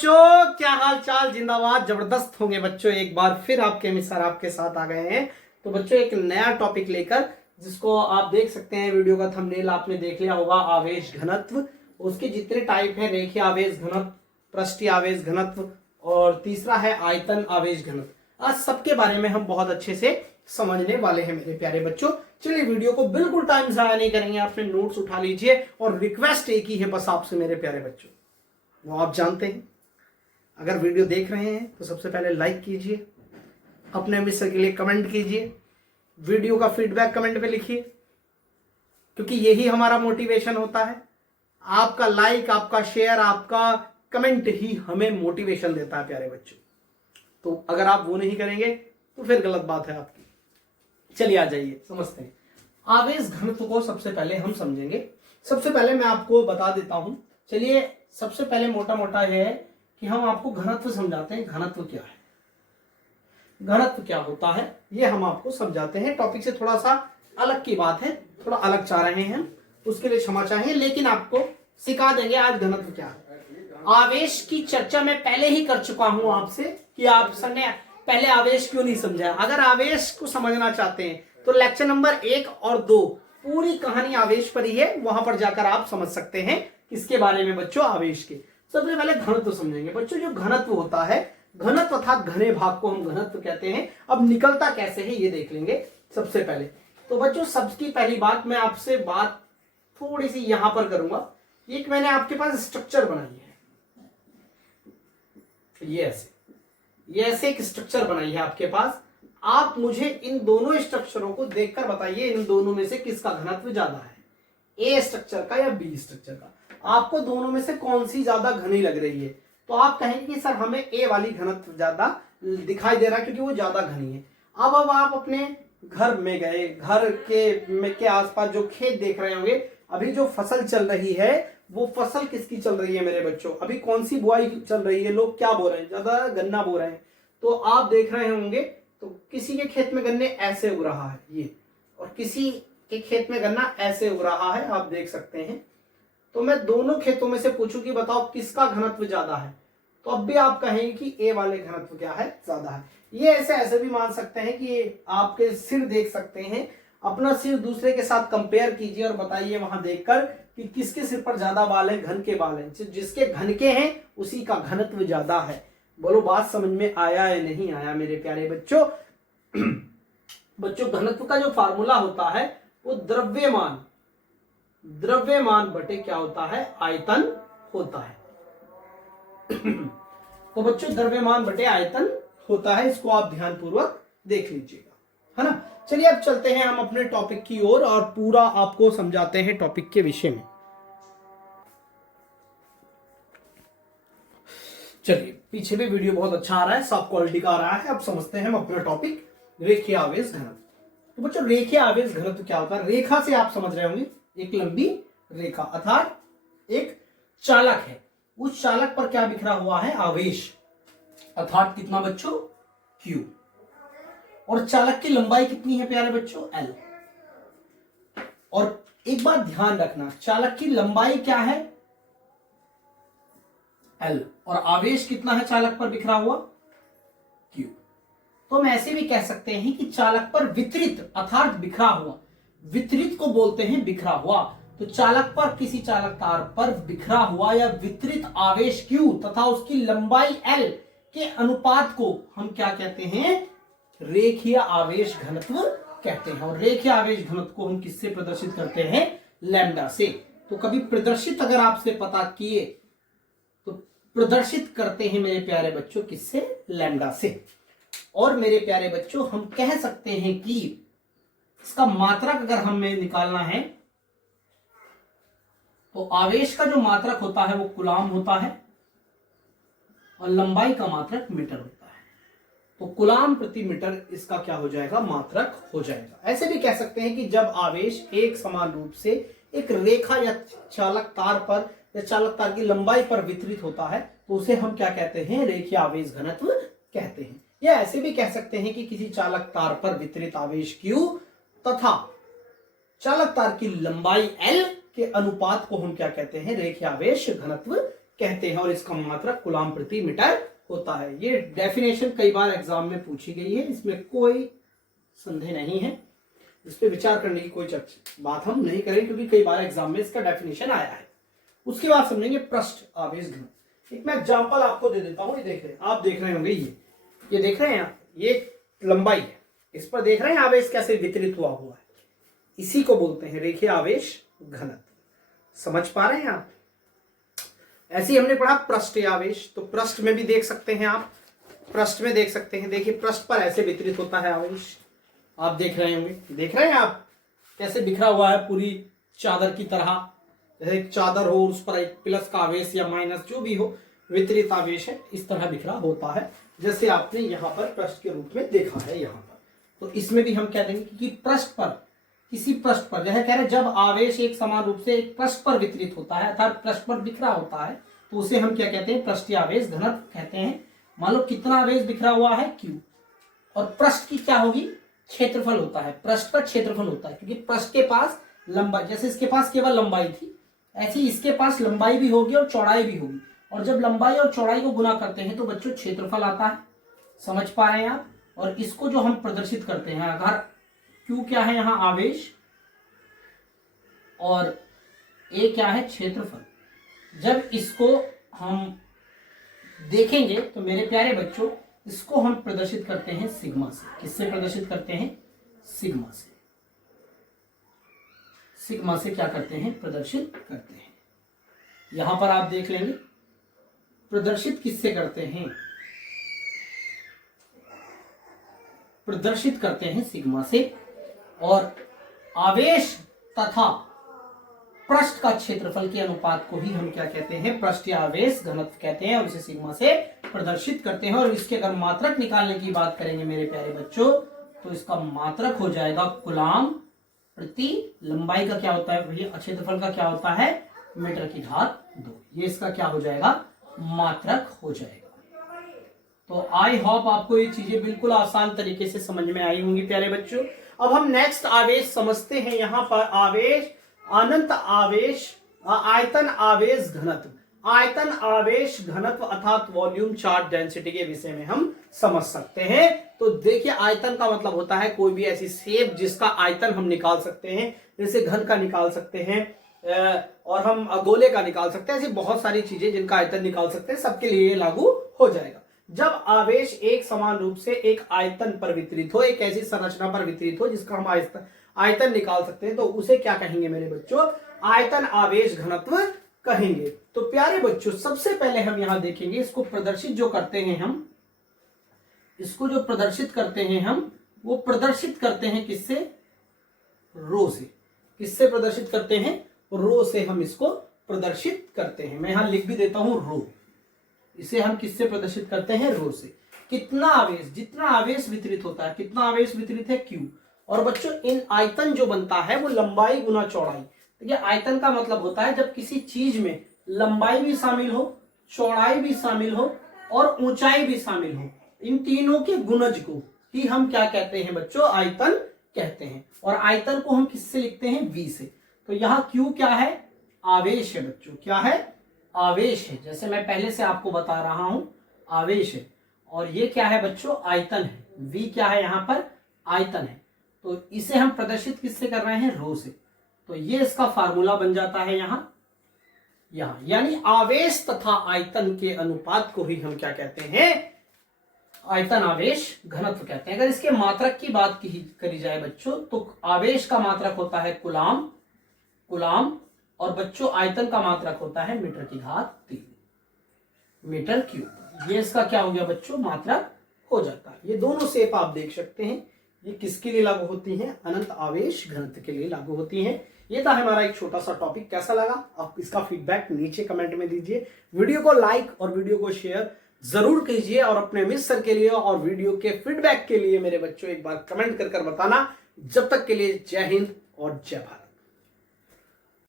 बच्चों, क्या हाल चाल, जिंदाबाद, जबरदस्त होंगे बच्चों। एक बार फिर आपके मिस्टर आपके साथ आ गए हैं। तो बच्चों एक नया टॉपिक लेकर, जिसको आप देख सकते हैं, वीडियो का थंबनेल आपने देख लिया होगा, आवेश घनत्व। उसके जितने टाइप हैं, रेखीय आवेश घनत्व, पृष्ठीय आवेश घनत्व और तीसरा है आयतन आवेश घनत्व। आज सबके बारे में हम बहुत अच्छे से समझने वाले हैं मेरे प्यारे बच्चों। चलिए वीडियो को बिल्कुल टाइम जाया नहीं करेंगे, अपने नोट्स उठा लीजिए। और रिक्वेस्ट एक ही है बस आपसे मेरे प्यारे बच्चों, वो आप जानते हैं। अगर वीडियो देख रहे हैं तो सबसे पहले लाइक कीजिए, अपने मिस्टर के लिए कमेंट कीजिए, वीडियो का फीडबैक कमेंट पे लिखिए, क्योंकि यही हमारा मोटिवेशन होता है। आपका लाइक, आपका शेयर, आपका कमेंट ही हमें मोटिवेशन देता है प्यारे बच्चों। तो अगर आप वो नहीं करेंगे तो फिर गलत बात है आपकी। चलिए आ जाइए, समझते हैं आवेश घनत्व को। सबसे पहले हम समझेंगे। सबसे पहले मैं आपको बता देता हूं। चलिए सबसे पहले मोटा मोटा यह है कि हम आपको घनत्व समझाते हैं। घनत्व क्या है, घनत्व क्या होता है, ये हम आपको समझाते हैं। टॉपिक से थोड़ा सा अलग की बात है, थोड़ा अलग चाह रहे हैं, उसके लिए क्षमा चाहिए, लेकिन आपको सिखा देंगे आज घनत्व क्या है। आवेश की चर्चा मैं पहले ही कर चुका हूं आपसे कि आप सबने पहले आवेश क्यों नहीं समझा। अगर आवेश को समझना चाहते हैं तो लेक्चर नंबर 1 और 2 पूरी कहानी आवेश पर ही है, वहां पर जाकर आप समझ सकते हैं किसके बारे में बच्चों, आवेश के। सबसे पहले घनत्व समझेंगे बच्चों। जो घनत्व होता है, घनत्व अर्थात घने भाग को हम घनत्व कहते हैं। अब निकलता कैसे है ये देख लेंगे सबसे पहले। तो बच्चों सबकी पहली बात, मैं आपसे बात थोड़ी सी यहां पर करूंगा। एक मैंने आपके पास स्ट्रक्चर बनाई है, ये ऐसे एक स्ट्रक्चर बनाई है आपके पास। आप मुझे इन दोनों स्ट्रक्चरों को देखकर बताइए, इन दोनों में से किसका घनत्व ज्यादा है, ए स्ट्रक्चर का या बी स्ट्रक्चर का। आपको दोनों में से कौन सी ज्यादा घनी लग रही है? तो आप कहेंगे कि सर हमें ए वाली घनत्व ज्यादा दिखाई दे रहा है क्योंकि वो ज्यादा घनी है। अब आप अपने घर में गए, घर के आसपास जो खेत देख रहे होंगे, अभी जो फसल चल रही है वो फसल किसकी चल रही है मेरे बच्चों? अभी कौन सी बुआई चल रही है? लोग क्या बो रहे हैं? ज्यादा गन्ना बो रहे हैं। तो आप देख रहे होंगे तो किसी के खेत में गन्ने ऐसे उग रहा है ये, और किसी के खेत में गन्ना ऐसे उग रहा है, आप देख सकते हैं। तो मैं दोनों खेतों में से पूछूं कि बताओ किसका घनत्व ज्यादा है, तो अब भी आप कहेंगे कि ए वाले घनत्व क्या है, ज्यादा है। ये ऐसे भी मान सकते हैं कि आपके सिर देख सकते हैं, अपना सिर दूसरे के साथ कंपेयर कीजिए और बताइए वहां देखकर कि किसके सिर पर ज्यादा बाल है, घन के बाल हैं। जिसके घन के हैं उसी का घनत्व ज्यादा है। बोलो बात समझ में आया या नहीं आया मेरे प्यारे बच्चों? बच्चों घनत्व का जो फार्मूला होता है वो द्रव्यमान बटे क्या होता है, आयतन होता है। तो बच्चों द्रव्यमान बटे आयतन होता है, इसको आप ध्यानपूर्वक देख लीजिएगा, है ना। चलिए अब चलते हैं हम अपने टॉपिक की ओर और पूरा आपको समझाते हैं टॉपिक के विषय में। चलिए पीछे भी वीडियो बहुत अच्छा आ रहा है, सब क्वालिटी का आ रहा है। अब समझते हैं हम अपना टॉपिक, रेखीय आवेश घनत्व। तो बच्चों रेखीय आवेश घनत्व क्या होता है? रेखा से आप समझ रहे होंगे, एक लंबी रेखा अर्थात एक चालक है, उस चालक पर क्या बिखरा हुआ है, आवेश, अर्थात कितना बच्चों, Q। और चालक की लंबाई कितनी है प्यारे बच्चों, L। और एक बात ध्यान रखना, चालक की लंबाई क्या है, L, और आवेश कितना है चालक पर बिखरा हुआ, Q। तो हम ऐसे भी कह सकते हैं कि चालक पर वितरित अर्थात बिखरा हुआ, वितरित को बोलते हैं बिखरा हुआ। तो चालक पर, किसी चालक तार पर बिखरा हुआ या वितरित आवेश Q तथा उसकी लंबाई L के अनुपात को हम क्या कहते हैं, रेखीय आवेश घनत्व कहते हैं। और रेखीय आवेश घनत्व को हम किससे प्रदर्शित करते हैं, लैम्डा से। तो कभी प्रदर्शित अगर आपसे पता किए तो प्रदर्शित करते हैं मेरे प्यारे बच्चों किससे, लैम्डा से। और मेरे प्यारे बच्चों हम कह सकते हैं कि इसका मात्रक अगर हमें निकालना है तो आवेश का जो मात्रक होता है वो कूलाम होता है और लंबाई का मात्रक मीटर होता है। तो कूलाम प्रति मीटर इसका क्या हो जाएगा, मात्रक हो जाएगा। ऐसे भी कह सकते हैं कि जब आवेश एक समान रूप से एक रेखा या चालक तार पर या चालक तार की लंबाई पर वितरित होता है तो उसे हम क्या कहते हैं, रेखीय आवेश घनत्व कहते हैं। या ऐसे भी कह सकते हैं कि किसी चालक तार पर वितरित आवेश Q तथा चालक तार की लंबाई L के अनुपात को हम क्या कहते हैं, रेखीय आवेश घनत्व कहते हैं और इसका मात्रक कूलाम प्रति मीटर होता है। ये डेफिनेशन कई बार एग्जाम में पूछी गई है, इसमें कोई संदेह नहीं है, इस पे विचार करने की कोई बात हम नहीं करें क्योंकि कई बार एग्जाम में इसका डेफिनेशन आया है। उसके बाद समझेंगे पृष्ठ आवेश घनत्व। एक मैं एग्जांपल आपको दे देता हूं, ये देख रहे हैं, आप देख रहे होंगे, ये देख रहे हैं आप, ये लंबाई है, इस पर देख रहे हैं आवेश कैसे वितरित हुआ है, इसी को बोलते हैं रेखीय आवेश घनत्व। समझ पा रहे हैं आप? ऐसे ही हमने पढ़ा पृष्ठीय आवेश, तो पृष्ठ में भी देख सकते हैं आप, पृष्ठ में देख सकते हैं, देखिए पृष्ठ पर ऐसे वितरित होता है आवेश, आप देख रहे होंगे, देख रहे हैं आप कैसे बिखरा हुआ है पूरी चादर की तरह, जैसे एक चादर हो उस पर एक प्लस का आवेश या माइनस जो भी हो वितरित आवेश है, इस तरह बिखरा होता है, जैसे आपने यहाँ पर पृष्ठ के रूप में देखा है यहाँ पर। तो इसमें भी हम कह देंगे कि पृष्ठ पर, किसी पृष्ठ पर, जैसे कह रहे हैं जब आवेश एक समान रूप से एक पृष्ठ पर वितरित होता है अर्थात पृष्ठ पर बिखरा होता है, तो उसे हम क्या कहते हैं? पृष्ठीय आवेश घनत्व कहते हैं। मान लो कितना आवेश बिखरा हुआ है, Q, और पृष्ठ की क्या होगी? क्षेत्रफल होता है, पृष्ठ का क्षेत्रफल होता है, क्योंकि पृष्ठ के पास लंबाई, जैसे इसके पास केवल लंबाई थी, ऐसी इसके पास लंबाई भी होगी और चौड़ाई भी होगी, और जब लंबाई और चौड़ाई को गुना करते हैं तो बच्चों क्षेत्रफल आता है। समझ पा रहे हैं आप? और इसको जो हम प्रदर्शित करते हैं, अगर Q क्या है यहाँ? आवेश, और A क्या है? क्षेत्रफल। जब इसको हम देखेंगे तो मेरे प्यारे बच्चों, इसको हम प्रदर्शित करते हैं सिग्मा से। किससे प्रदर्शित करते हैं? सिग्मा से। सिग्मा से क्या करते हैं? प्रदर्शित करते हैं। यहां पर आप देख लेंगे प्रदर्शित किससे करते हैं? प्रदर्शित करते हैं सिग्मा से। और आवेश तथा पृष्ठ का क्षेत्रफल के अनुपात को ही हम क्या कहते हैं? पृष्ठीय आवेश घनत्व कहते हैं, और इसे सिग्मा से प्रदर्शित करते हैं। और इसके अगर मात्रक निकालने की बात करेंगे मेरे प्यारे बच्चों, तो इसका मात्रक हो जाएगा कूलाम प्रति, लंबाई का क्या होता है भैया? क्षेत्रफल का क्या होता है? मीटर की घात 2। ये इसका क्या हो जाएगा? मात्रक हो जाएगा। तो आई होप आपको ये चीजें बिल्कुल आसान तरीके से समझ में आई होंगी प्यारे बच्चों। अब हम नेक्स्ट आवेश समझते हैं। यहाँ पर आवेश, अनंत आवेश, आयतन आवेश घनत्व। आयतन आवेश घनत्व अर्थात वॉल्यूम चार्ज डेंसिटी के विषय में हम समझ सकते हैं। तो देखिए, आयतन का मतलब होता है कोई भी ऐसी शेप जिसका आयतन हम निकाल सकते हैं, जैसे घन का निकाल सकते हैं और हम गोले का निकाल सकते हैं। ऐसी बहुत सारी चीजें जिनका आयतन निकाल सकते हैं, सबके लिए लागू हो जाएगा। जब आवेश एक समान रूप से एक आयतन पर वितरित हो, एक ऐसी संरचना पर वितरित हो जिसका हम आयतन निकाल सकते हैं, तो उसे क्या कहेंगे मेरे बच्चों? आयतन आवेश घनत्व कहेंगे। तो प्यारे बच्चों, सबसे पहले हम यहां देखेंगे, इसको प्रदर्शित जो करते हैं हम, इसको जो प्रदर्शित करते हैं हम, वो प्रदर्शित करते हैं किससे? रो से। किससे प्रदर्शित करते हैं? रो से हम इसको प्रदर्शित करते हैं। मैं यहां लिख भी देता हूं रो। इसे हम किससे प्रदर्शित करते हैं? रो से। कितना आवेश, जितना आवेश वितरित होता है, कितना आवेश वितरित है? Q। और बच्चों, इन आयतन जो बनता है वो लंबाई गुना चौड़ाई। देखिए, आयतन का मतलब होता है जब किसी चीज में लंबाई भी शामिल हो, चौड़ाई भी शामिल हो और ऊंचाई भी शामिल हो, इन तीनों के गुणज को ही हम क्या कहते हैं बच्चों? आयतन कहते हैं। और आयतन को हम किससे लिखते हैं? V से। तो यहाँ Q क्या है? आवेश है बच्चों। क्या है? आवेश है। जैसे मैं पहले से आपको बता रहा हूं, आवेश है। और ये क्या है बच्चों? आयतन है। V क्या है? यहाँ पर आयतन है। तो इसे हम प्रदर्शित किससे कर रहे हैं? रो से। तो ये इसका फार्मूला बन जाता है यहाँ, यानी आवेश तथा आयतन के अनुपात को ही हम क्या कहते हैं? आयतन आवेश घनत्व कहते हैं। अगर इसके मात्रक की बात करी जाए बच्चों, तो आवेश का मात्रक होता है कूलाम, और बच्चों आयतन का मात्रक होता है मीटर की घात 3, मीटर क्यूब। ये इसका क्या हो गया बच्चों? मात्रक हो जाता है। ये दोनों शेप आप देख सकते हैं, ये किसके लिए लागू होती हैं? अनंत आवेश घनत्व के लिए लागू होती हैं। ये था हमारा एक छोटा सा टॉपिक। कैसा लगा? आप इसका फीडबैक नीचे कमेंट में दीजिए। वीडियो को लाइक और वीडियो को शेयर जरूर कीजिए, और अपने मिस्टर के लिए और वीडियो के फीडबैक के लिए मेरे बच्चों एक बार कमेंट कर बताना। जब तक के लिए जय हिंद और जय भारत।